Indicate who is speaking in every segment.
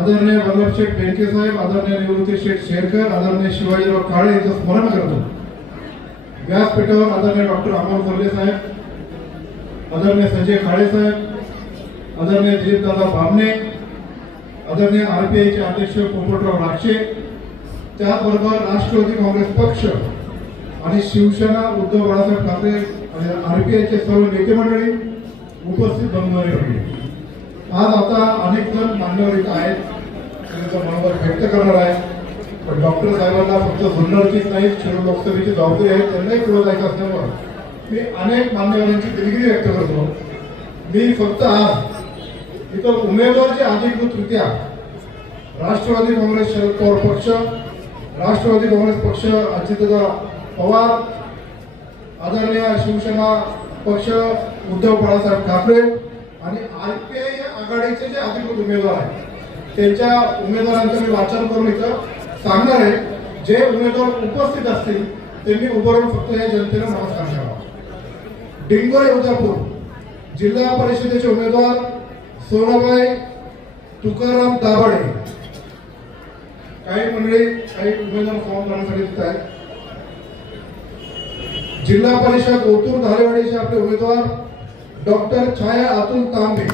Speaker 1: आदरणीय वल्लभ शेठ बेनके साहेब आदरणीय निवृत्ती शेठ शेरकर आदरणीय शिवाजीराव काळे यांचं स्मरण करतो. व्यासपीठावर आदरणीय डॉक्टर अमोल कोल्हे साहेब आदरणीय संजय काळे साहेब आदरणीय दिलीपदादा बामणे आदरणीय आरपीआयचे अध्यक्ष पोपटराव राक्षे त्याचबरोबर राष्ट्रवादी काँग्रेस पक्ष आणि शिवसेना उद्धव बाळासाहेब ठाकरे आणि आरपीआयचे सर्व नेते मंडळी उपस्थित बनणारे मंडळी आज आता अनेक जण मान्यवर इथं आहेत. त्यांचं मनोबल व्यक्त करणार आहे. पण डॉक्टर साहेबांना फक्त जुन्नरचीच नाही शिरूर लोकसभेची जबाबदारी आहे. त्यांनाही पुढे जायचं असल्यामुळं मी अनेक मान्यवरांची दिलगिरी व्यक्त करतो. मी फक्त आज इथं उमेदवारची अधिकृतरित्या राष्ट्रवादी काँग्रेस शरद पवार पक्ष राष्ट्रवादी काँग्रेस पक्ष अजितदादा पवार आदरणीय शिवसेना पक्ष उद्धव बाळासाहेब ठाकरे आणि आरपीआय आघाडीचे जे अधिकृत उमेदवार आहेत त्यांच्या उमेदवारांचं मी वाचन करून इथं सांगणार आहे. जे उमेदवार उपस्थित असतील त्यांनी उभं राहून फक्त या जनतेला नमस्कार करावा डिंगोरे उदापूर जिल्हा परिषदेचे उमेदवार सोनाबाई तुकाराम दाभाडे काही मंडळी काही उमेदवार फॉर्म भरण्यासाठी तिथं आहेत. जिल्हा परिषद ओतूर धारेवाडीचे आपले उमेदवार डॉक्टर छाया अतुल तांबे.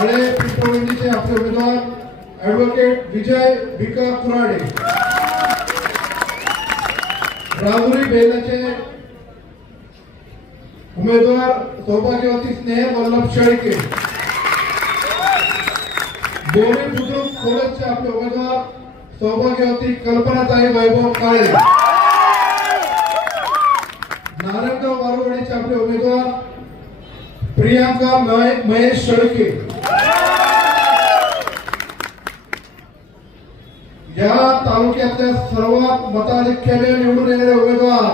Speaker 1: आळे पिंपळवंडीचे आपले उमेदवार ऍडव्होकेट विजय भिका कुराडे. राहुरी बेलाचे उमेदवार सौभाग्यवती स्नेह वल्लभ शेळके. बोरी बुद्रुक कॉलेजचे आपले उमेदवार सौभाग्यवती कल्पनाताई वैभव काळे नारायणगाव वारवाडीचे आपले उमेदवार प्रियांका महे- महेश शेळके या तालुक्यातल्या सर्वात मताधिक्याने निवडून येणारे उमेदवार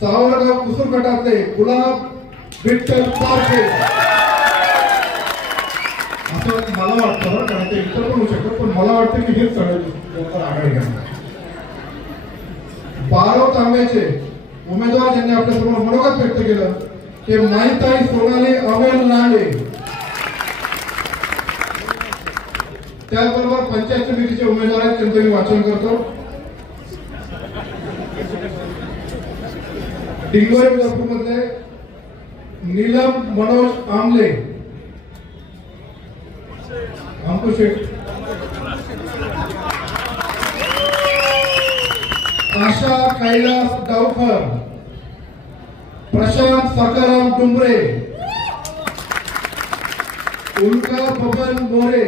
Speaker 1: सावरगाव कुसूर गटातले गुलाब विठ्ठल पारखे. असं मला वाटतं कारण ते इतर पण होऊ शकतं पण मला वाटतं की हेच सगळे आघाडी घेणार. बारो तांब्याचे उमेदवार ज्यांनी आपल्यासमोर मनोगत व्यक्त केलं ते माहिताई सोनाली अमोल लांडे त्याचबरोबर पंचायत समितीचे उमेदवार आहेत त्यांचं मी वाचन करतो. डिंगोरे विजापूर मधले नीलम मनोज आमले. अंकुश आशा कैलास गावकर. प्रशांत सकाराम डुंबरे उल्का बबन मोरे.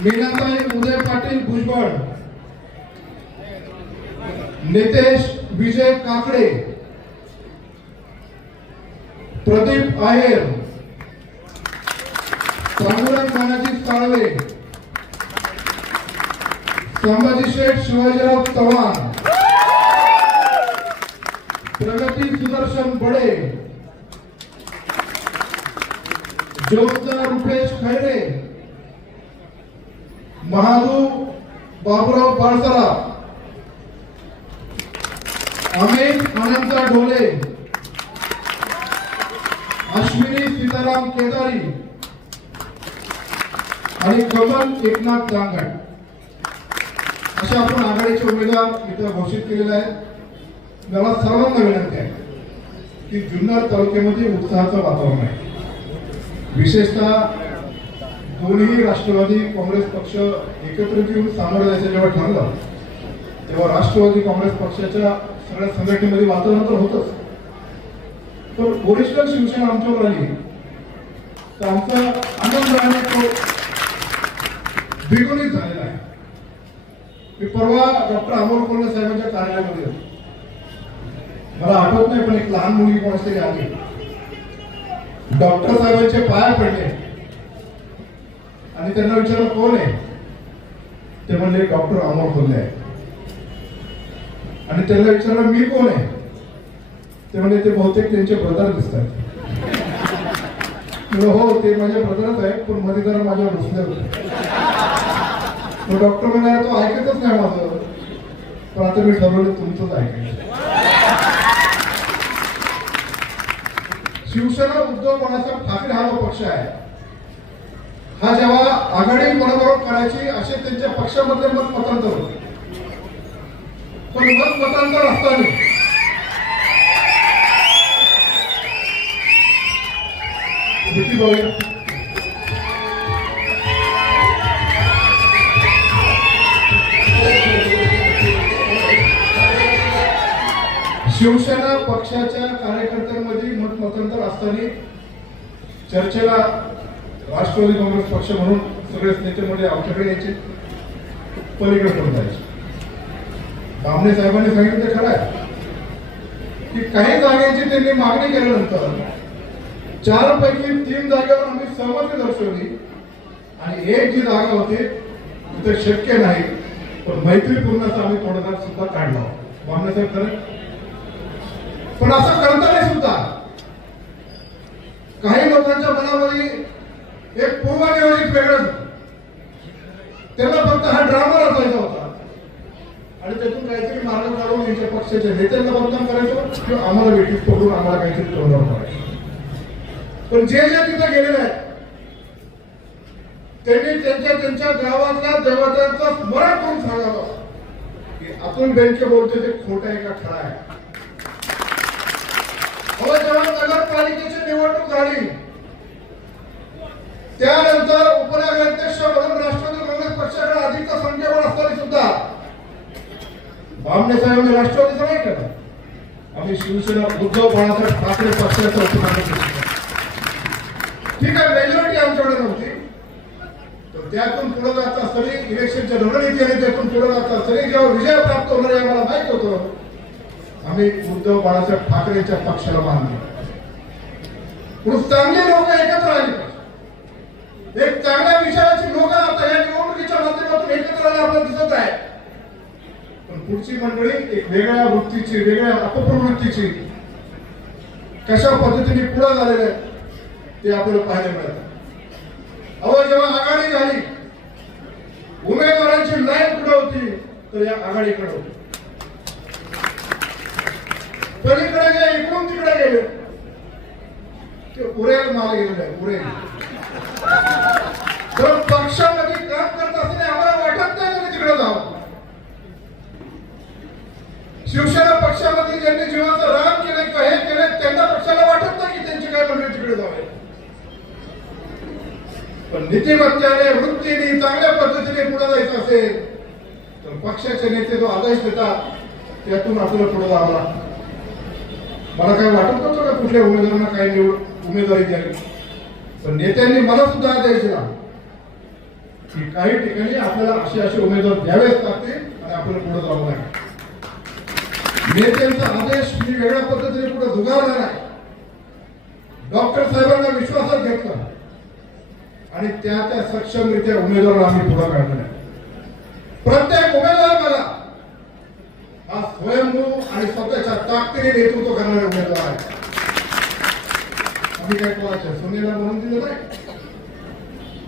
Speaker 1: मीनाताई उदय पाटील भुजबळ. नितेश विजय काकडे. प्रदीप आहेर. पांडुरंग मानाजी काळवे संभाजी शेठ शिवाजीराव चव्हाण. प्रगती सुदर्शन बडे ज्योत्ना रुपेश खैरे महादू बाबुराव पाळसरा अमित अनंत ढोले अश्विनी सीताराम केदारी आणि कमल एकनाथ जांगड असे आपण आघाडीचे उमेदवार इथं घोषित केलेले आहेत. मला सर्वांना विनंती आहे की जुन्नर तालुक्यामध्ये उत्साहाचं वातावरण आहे. विशेषतः दोन्ही राष्ट्रवादी काँग्रेस पक्ष एकत्रित येऊन सामोरं जायचं जेव्हा ठरलं तेव्हा राष्ट्रवादी काँग्रेस पक्षाच्या सगळ्या संघटनेमध्ये वातावरण तर होतच. तर ओरिजिनल शिवसेना आमच्यावर आली तर आमचा आनंद आणि तो द्विगुणित झालेला आहे. मी परवा डॉक्टर अमोल कोल्हे साहेबांच्या कार्यालयामध्ये होतो. मला आठवत नाही पण एक लहान मुलगी कोणाच आली. डॉक्टर साहेबांचे पाय पडले. आणि त्यांना विचारलं कोण आहे? ते म्हणले डॉक्टर अमोल कोल्हे आहे. आणि त्यांना विचारलं मी कोण आहे? ते म्हणजे ते बहुतेक त्यांचे ब्रदर दिसतात. हो ते माझे ब्रदरच आहे पण मध्ये जरा माझ्या रुसले होते. डॉक्टर म्हणाला तो ऐकतच नाही माझं. पण आता मी ठरवलं तुमचंच ऐकायचं. शिवसेना उद्धव बाळासाहेब ठाकरे हा जो पक्ष आहे हा जेव्हा आघाडी कोणाबरोबर करायची असे त्यांच्या पक्षामध्ये मत मतांतर होते. पण मत मतांतर असताना भीती बघूया शिवसेना पक्षाच्या कार्यकर्त्यांमध्ये स्वतंत्र असताना चर्चेला राष्ट्रवादी काँग्रेस पक्ष म्हणून सगळेच नेते मध्ये आमच्याकडे यायचे. पलीकडे पण जायचे. बामणे साहेबांनी सांगितलं ते खरं आहे. की काही जागेची त्यांनी मागणी केल्यानंतर चार पैकी तीन जागेवर आम्ही सहमती दर्शवली. आणि एक जी जागा होती तिथे शक्य नाही पण मैत्रीपूर्णचा आम्ही तोडगा सुद्धा काढला. बामणे साहेब खरं पण असं करताना सुद्धा काही लोकांच्या मनामध्ये एक पूर्वनियोजित वेगळं. त्यांना फक्त हा ड्रामा रचायचा होता. आणि त्यातून काहीतरी मार्ग काढून यांच्या पक्षाच्या नेत्यांना बदनाम करायचं किंवा आम्हाला वेटीत पकडून आम्हाला काहीतरी तोंडावर करायचं पण जे जे तिथे गेलेले आहेत त्यांनी त्यांच्या त्यांच्या गावातल्या देवतांचा स्मरण करून सांगावं. की अतुल बेनके बोलते ते खोट आहे का खरा आहे? जेव्हा नगरपालिकेची निवडणूक झाली त्यानंतर उपनगराध्यक्ष म्हणून राष्ट्रवादी काँग्रेस पक्षाकडे अधिकचा संख्याबळ असताना सुद्धा बामणे साहेबांनी राष्ट्रवादीचं नाही केलं. आम्ही शिवसेना उद्धव बाळासाहेब ठाकरे पक्षाचा उपनगराध्यक्ष. ठीक आहे मेजॉरिटी आमच्याकडे नव्हती. तर त्यातून पुढे जात असताना इलेक्शनच्या रणनीतीने त्यातून पुढे जात असताना जेव्हा विजय प्राप्त होणार आहे आम्हाला माहीत होतं. आम्ही उद्धव बाळासाहेब ठाकरेच्या पक्षाला मानले म्हणून चांगले लोक एकत्र आले. एक चांगल्या विचाराची लोक आता या निवडणुकीच्या माध्यमातून एकत्र आले आपल्याला दिसत आहे पण पुढची मंडळी एक वेगळ्या वृत्तीची वेगळ्या अपप्रवृत्तीची कशा पद्धतीने पुढे झालेले आहे ते आपल्याला पाहायला मिळत. अहो जेव्हा आघाडी झाली उमेदवारांची लाईन कुठे होती तर या आघाडीकडे होती. पलीकडे गेले इकडून तिकडे गेले. उरेल माल गेलेले आहे उरेल. तर पक्षामध्ये काम करत असताना आम्हाला वाटत नाही तिकडे जावं. शिवसेना पक्षामध्ये ज्यांनी जीवाचं राम केलं किंवा हे केलं त्यांना पक्षाला वाटत नाही की त्यांची काय मंडळी तिकडे जावे. पण नीतिमत्तेने वृत्तीने चांगल्या पद्धतीने पुढे जायचं असेल तर पक्षाचे नेते जो आदेश देतात त्यातून आपल्याला पुढे जावं लागतं. मला काय वाटत नव्हतं का कुठल्या उमेदवारांना काय निवड उमेदवारी द्यावी. पण नेत्यांनी मला सुद्धा आदेश दिला की काही ठिकाणी आपल्याला असे असे उमेदवार द्यावेच लागते आणि आपण पुढे जाऊ नये. नेत्यांचा आदेश मी वेगळ्या पद्धतीने पुढे झुगारला नाही डॉक्टर साहेबांना विश्वासात घेतलं. आणि त्या त्या सक्षमरित्या उमेदवाराला आम्ही पुढे काढणार आहे. प्रत्येक उमेदवार मला हा स्वयंभू आणि स्वतःच्या ताकदीने नेतृत्व करणार उमेदवार आहे आम्ही काय सुनेला म्हणून दिलं नाही.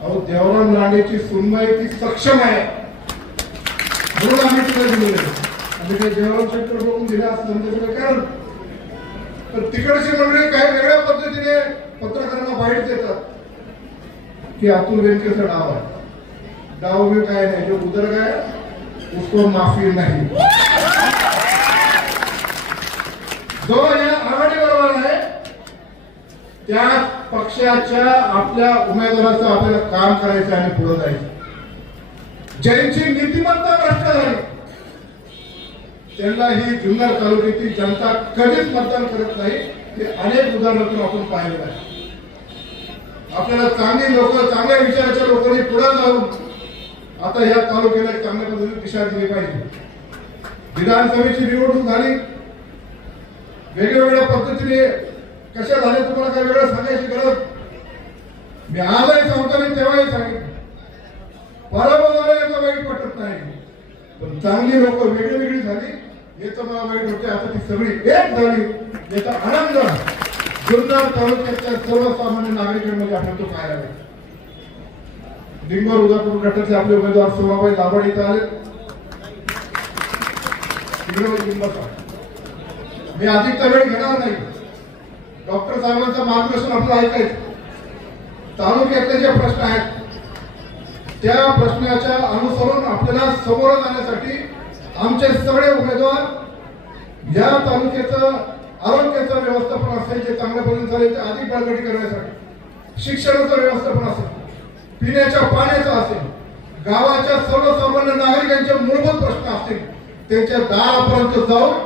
Speaker 1: अहो देवराम लांडेची सुनवाई ती सक्षम आहे. म्हणून आम्ही तिला दिलेलं आहे. आम्ही काही देवराम शेट्टर बघून दिलं असं म्हणजे कारण तर तिकडची मंडळी काही वेगळ्या पद्धतीने पत्रकारांना बाईट देतात. की अतुल बेनकेचा डाव आहे. डाव भी काय नाही जो उदर काय? उसको माफी नाही. जो या त्या पक्षाच्या आपल्या उमेदवाराचं आपल्याला काम करायचं आणि पुढे जायचं. ज्यांची नीतिमत्ता भ्रष्ट झाली. त्यांना ही जुन्नर तालुक्यातील जनता कधीच मतदान करत नाही. हे अनेक उदाहरणातून आपण पाहिलेलं आहे आपल्याला चांगली लोक चांगल्या विचाराच्या लोकांनी पुढे जाऊन आता या तालुक्याला एक चांगल्या पद्धतीने दिशा दिली पाहिजे. विधानसभेची निवडणूक झाली. वेगवेगळ्या पद्धतीने कशा झाले तुम्हाला काही वेगळं सांगायची गरज? मी आजही सांगतो आणि तेव्हाही सांगितलं पराभव याचा वाईट पटत नाही. पण चांगली लोक वेगळी वेगळी झाली. याचं मला वाईट होते आता ती सगळी एक झाली. याचा आनंद जुन्नर तालुक्याच्या सर्वसामान्य नागरिकांमध्ये आपण तो पाहायला मिळतो. डिंगर उदापूर गटाचे आपले उमेदवार सोमाबाई दाभाड इथं आले. मी अधिकचा वेळ घेणार नाही. डॉक्टर साहेबांचं मार्गदर्शन आपलं ऐकायचं. तालुक्यातले जे प्रश्न आहेत त्या प्रश्नाच्या अनुसरून आपल्याला समोर जाण्यासाठी आमचे सगळे उमेदवार या तालुक्याचं आरोग्याचं व्यवस्थापन असेल जे चांगल्या पद्धतीने झाले ते अधिक बळकटी करण्यासाठी शिक्षणाचं व्यवस्थापन असेल पिण्याच्या पाण्याचं असेल गावाच्या सर्वसामान्य नागरिकांचे मूलभूत प्रश्न असतील त्यांच्या दारापर्यंत जाऊन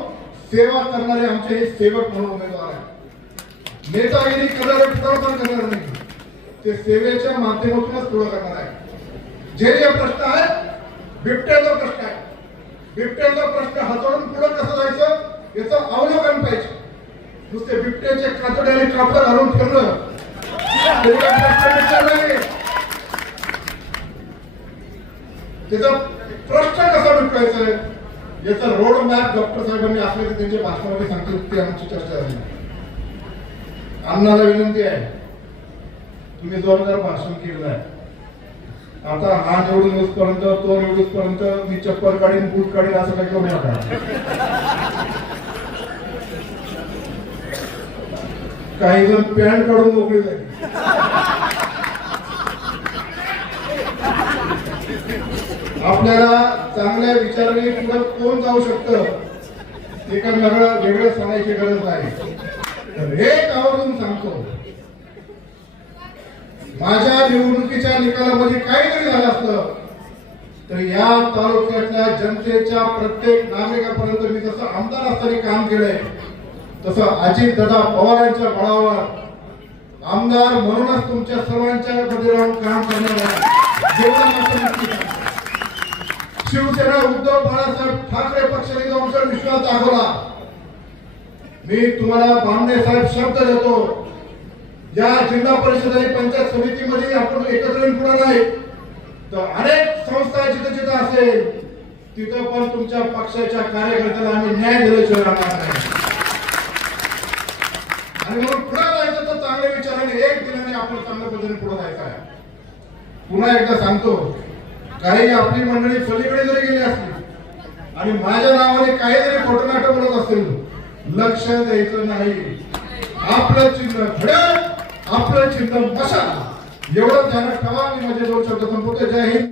Speaker 1: सेवा करणारे आमचे हे सेवक म्हणून उमेदवार नेतागिरी करणारे पुढाकार करणार नाही. ते सेवेच्या माध्यमातूनच पुढे करणार आहे जे जे प्रश्न आहेत बिबट्याचा प्रश्न आहे. बिबट्याचा प्रश्न हाताळून पुढे कसं जायचं याचं अवलोकन पाहिजे. नुसते बिबट्याचे कातडे आणि कापड घालून फिरणं त्याचा प्रश्न नाही. त्याचा प्रश्न कसा मिटवायचा याचा रोड मॅप डॉक्टर साहेबांनी असले त्यांच्या भाषणामध्ये सांगितलं ती आमची चर्चा झाली. अण्णाला विनंती आहे. तुम्ही जोरदार भाषण केलं आहे. आता हा निवडून पर्यंत तो निवडून पर्यंत मी चप्पल काढीन बूट काढीन असं काही करू नका. काही जण पॅन्ट काढून मोकळी झाली. आपल्याला चांगल्या विचाराने पुढे कोण जाऊ शकतं? एका वेगळं वेगळं सांगायची गरज नाही. तर एक आवर्जून सांगतो. माझ्या निवडणुकीच्या निकालामध्ये काही जरी झालं असत. तर या तालुक्यातल्या जनतेच्या प्रत्येक नागरिकापर्यंत मी जसं आमदार असताना काम केलंय तसं अजित दादा पवारांच्या बळावर आमदार म्हणूनच तुमच्या सर्वांच्या मध्ये राहून काम करणार शिवसेना उद्धव बाळासाहेब ठाकरे पक्षाने जो आमचा विश्वास दाखवला मी तुम्हाला बांधे साहेब शब्द देतो. या जिल्हा परिषद आणि पंचायत समितीमध्ये आपण एकत्र येऊन पुढे नाही तर अनेक संस्था जिथं जिथं असेल तिथं पण तुमच्या पक्षाच्या कार्यकर्त्याला आम्ही न्याय दिल्याशिवाय राहणार नाही. आणि म्हणून पुढे जायचं तर चांगल्या विचाराने एक दिल्याने आपण चांगल्या पद्धतीने पुढे जायचं आहे. पुन्हा एकदा सांगतो काही आपली मंडळी पलीकडे जरी गेली असली आणि माझ्या नावाने काही जरी खोटं नाटक बोलत असेल लक्ष द्यायचं नाही. आपलं चिन्ह घड्याळ आपलं चिन्ह मशाला. एवढं ध्यानात ठेवा आणि माझे दोन शब्द संपवतो. जय हिंद.